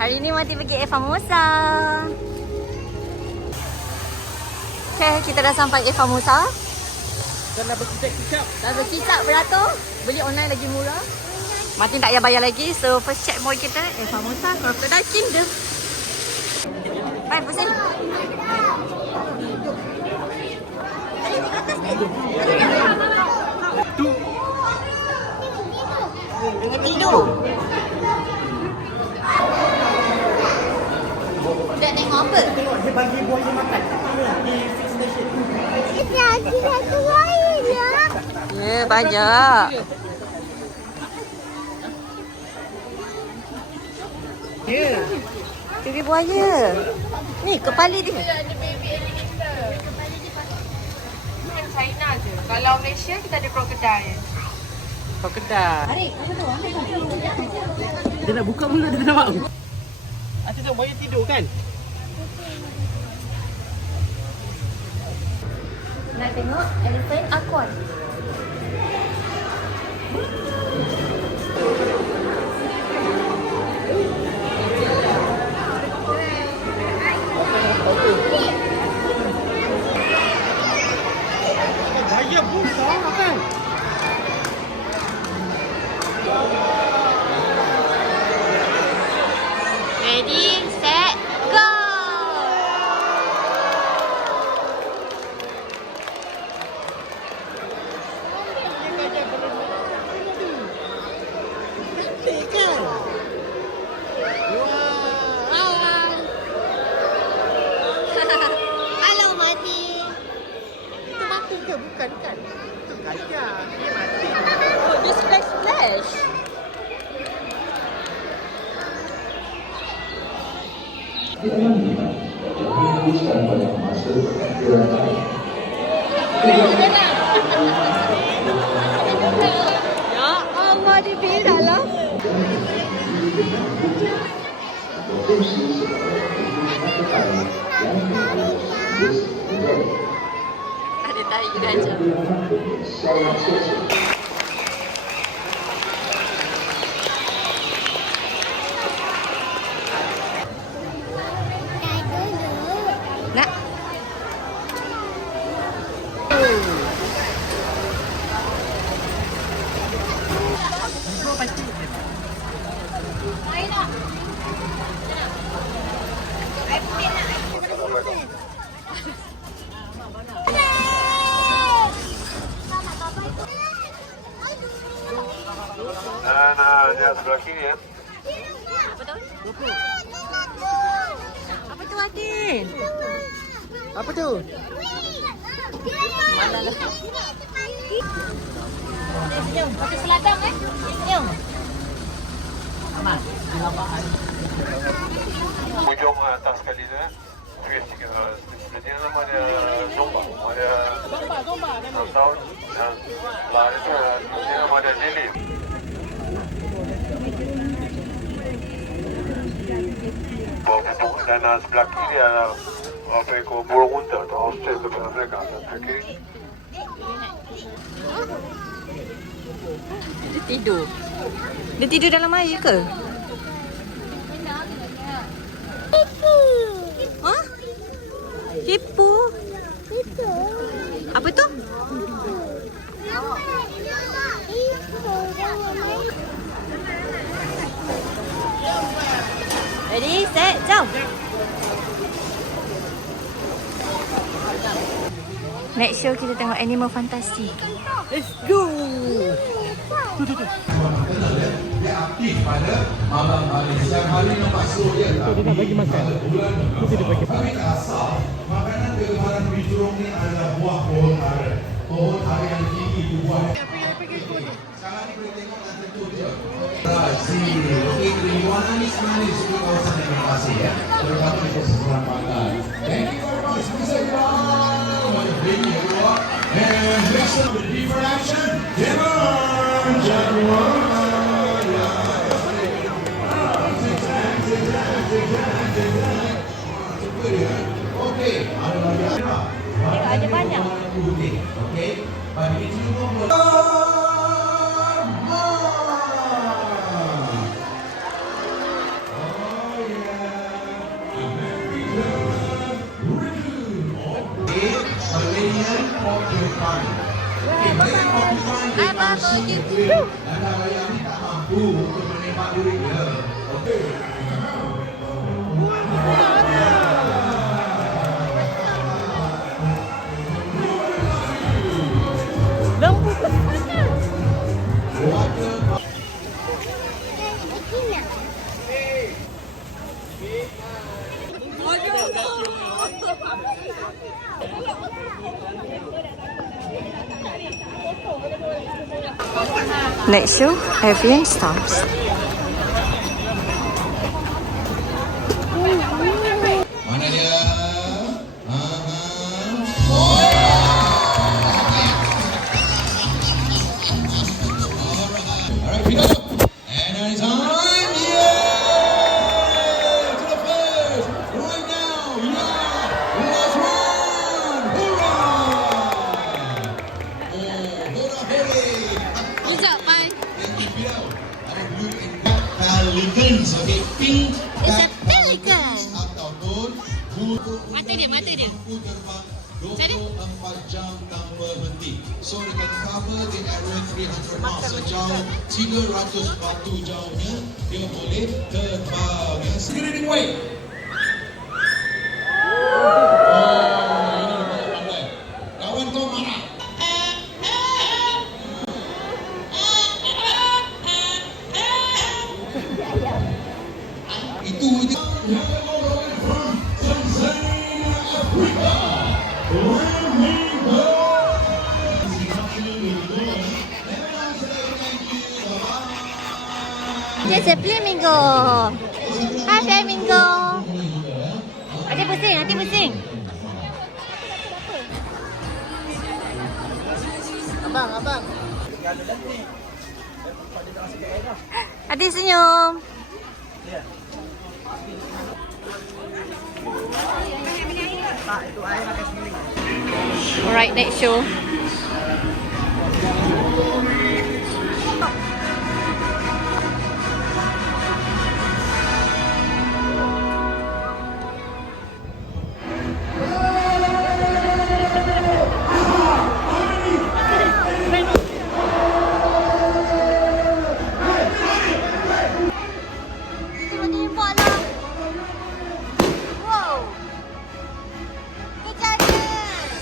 Hari ni Mati pergi Eva Musa. Okay, kita dah sampai Eva Musa. Dan dah berkicap-kicap. Dah berkicap beratur. Beli online lagi murah. Martin tak payah bayar lagi. So first check point kita Eva Musa Crocodile Kingdom. Baik, pusing. Tidur. Dia tengok apa? Tengok dia bagi buaya makan. Di fix station. Lagi satu air ya. Ya, banyak. Ya. Baby buaya. Ni kepala dia. Bukan China je. Kalau Malaysia kita ada crocodile. Crocodile. Tarik, apa tu? Dia nak buka mulut dia nampak. Asyik tengok buaya tidur kan? Nak tengok elephant aqua. Buaya besar kan? Ready, set, go! Cantik kan? Wah. Halo Mati. Itu mati ke? Bukan kan? Itu gajah. Dia mati. Oh, dia splash. Menghabiskan banyak masa bergerak. Ya Allah, dia berak lah. Berfungsi sebagai kebutuhan yang berbasis budaya. Ada tahi gajah. Sangat sosial. Nak? Bro pasti. Dan dia sebelah kiri ya. Apa tu? Apa tu, Martin? Apa tu? Mana lah? Senyum, pakai seladang Senyum. Ujung atas sekali tu twist sebelah dia nama dia Zomba. Ada Zomba. tahun dan sebelah itu dia nama dia Jelly. Dan sebelah kiri ada apa ekor burung unta atau ostrich sebelah mereka. Sebelah kiri. Dia tidur. Dia tidur dalam air ke? Ha? Hipu? Itu. Apa tu? Ready, set, jump. Next show kita tengok Animal Fantasy. Let's go. Dia aktif pada malam hari. Siang hari nampak surya. Dia nak bagi makan. Kami tak asal. Makanan kegemaran bijurung ni adalah buah pohon ara. Pohon ara yang tinggi itu buahnya. Sekarang ni boleh tengok dan tentu dia. Sini. Okey, keribuanan ni sebenarnya di seluruh kawasan yang kasih ya. Terutama di seberang pantai. Thank you very much. Bisa bring you up and listen to the different action. Demand, Jaguar. Okey, Ada banyak. okey. Bagi itu Oh Anda yang ni tak mampu untuk menembak duri dia. Okey. Lampu ke sana. Next show, Avian Stars. Mana dia? Alright, pick up. And it's on. Yeah! To the first. Right now. Yeah! Last one. Hoorah! Oh, hooray! Sekejap, bye. Pelicans, okay, pink. It's a pelican. Ataupun Mata dia, mata dia. terbang Macam ni? 24 jam tanpa henti. So they can cover the area 300 miles sejauh 300 batu jauhnya dia boleh terbang. Ya, screaming way. Kawan kau marah. Itu There's a flamingo. Hi, flamingo. Nanti pusing, nanti pusing. Abang. Hadi senyum. Alright, next show. Tembak lah. Wow. Kejadian.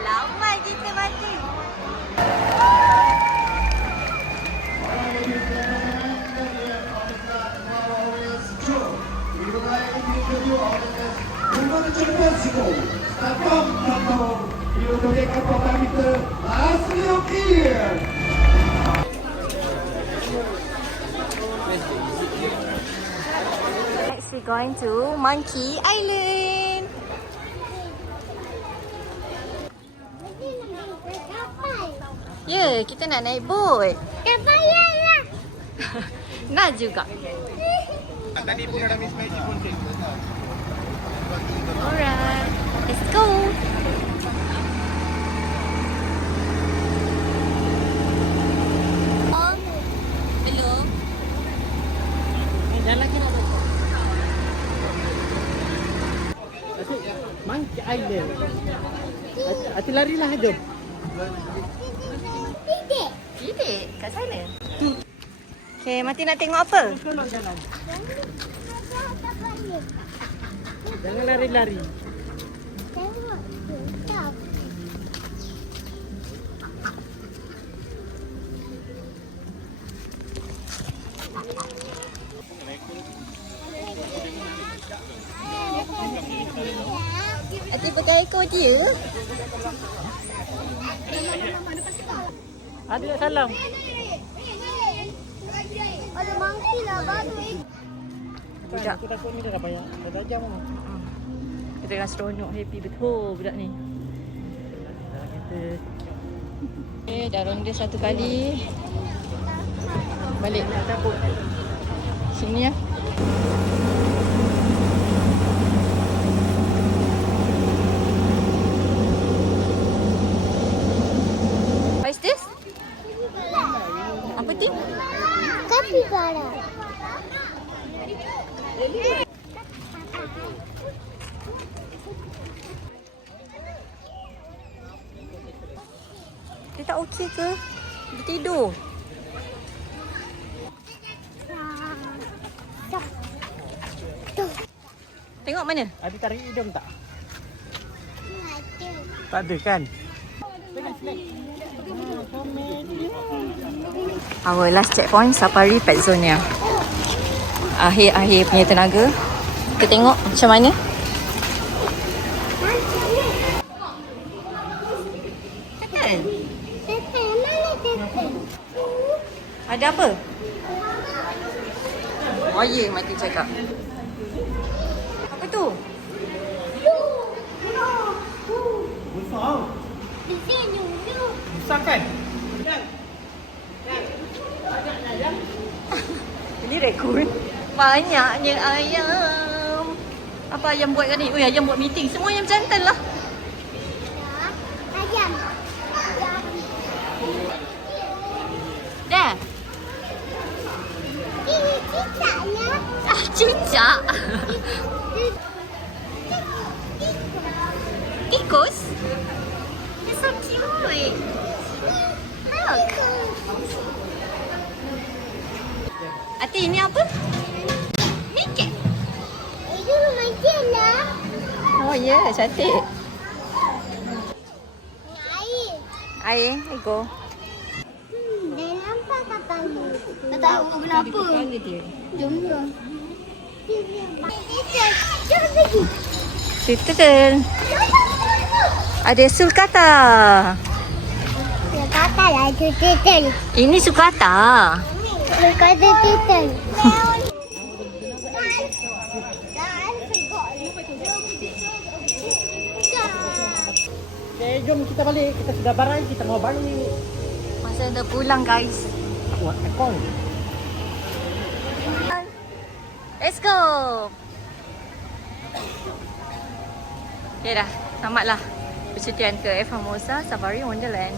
Lama kita mati. Next we're going to Monkey Island. Ya, kita nak naik boat. Dah bayar lah. Nak juga. Tadi pun ada Miss Maggie pun cek. Alright, let's go. Belum. Jalan lagi nak masuk. Monkey Island. Hati larilah, jom. Titik. Titik kat sana. Okay, Mati nak tengok apa? Tolong jalan. Jangan lari-lari. Mati pakai ekor dia. Adik salam. Ada monkey lah baru. Budak. Aku takut ni dah payah. Dah tajam ni. Dia tengah seronok, happy betul budak ni. Okay, dah ronda satu kali. Balik nak cabut. Sini ya. What is this? Apa tu? Capybara. Dia tak okey ke? Dia tidur. Tengok mana? Ada tarik hidung tak? Tak ada kan? Our last checkpoint, Safari Pet Zone. Akhir-akhir punya tenaga. Kita tengok macam mana. Tekan. Mana tekan? Ada apa? Oh ya, Mati cakap. Apa tu? Besar. Di sini dulu. Besar kan? Ini rekod. Banyaknya ayam. Apa ayam buat kat ni? Oh, ayam buat meeting. Semua ayam jantan lah. Ayam. Dah. Ini cicaknya. Ah, cicak. Tikus? It's so cute. Look. Ati, ini apa? Miket. Itu macam lah. Oh ya, yeah, cantik. Air. Air, go. Dah nampak kapal ni. Tak tahu kenapa. Jom ke. Jom pergi. Turtle. Ada sulcata. Dia kata lah itu titel. Ini sulcata. Dia kata titel. Okay, jom kita balik. Kita sudah barang, kita mau balik. Masa dah pulang guys. Buat aircon. Let's go. Okay dah, tamatlah percutian ke F Formosa Safari Wonderland.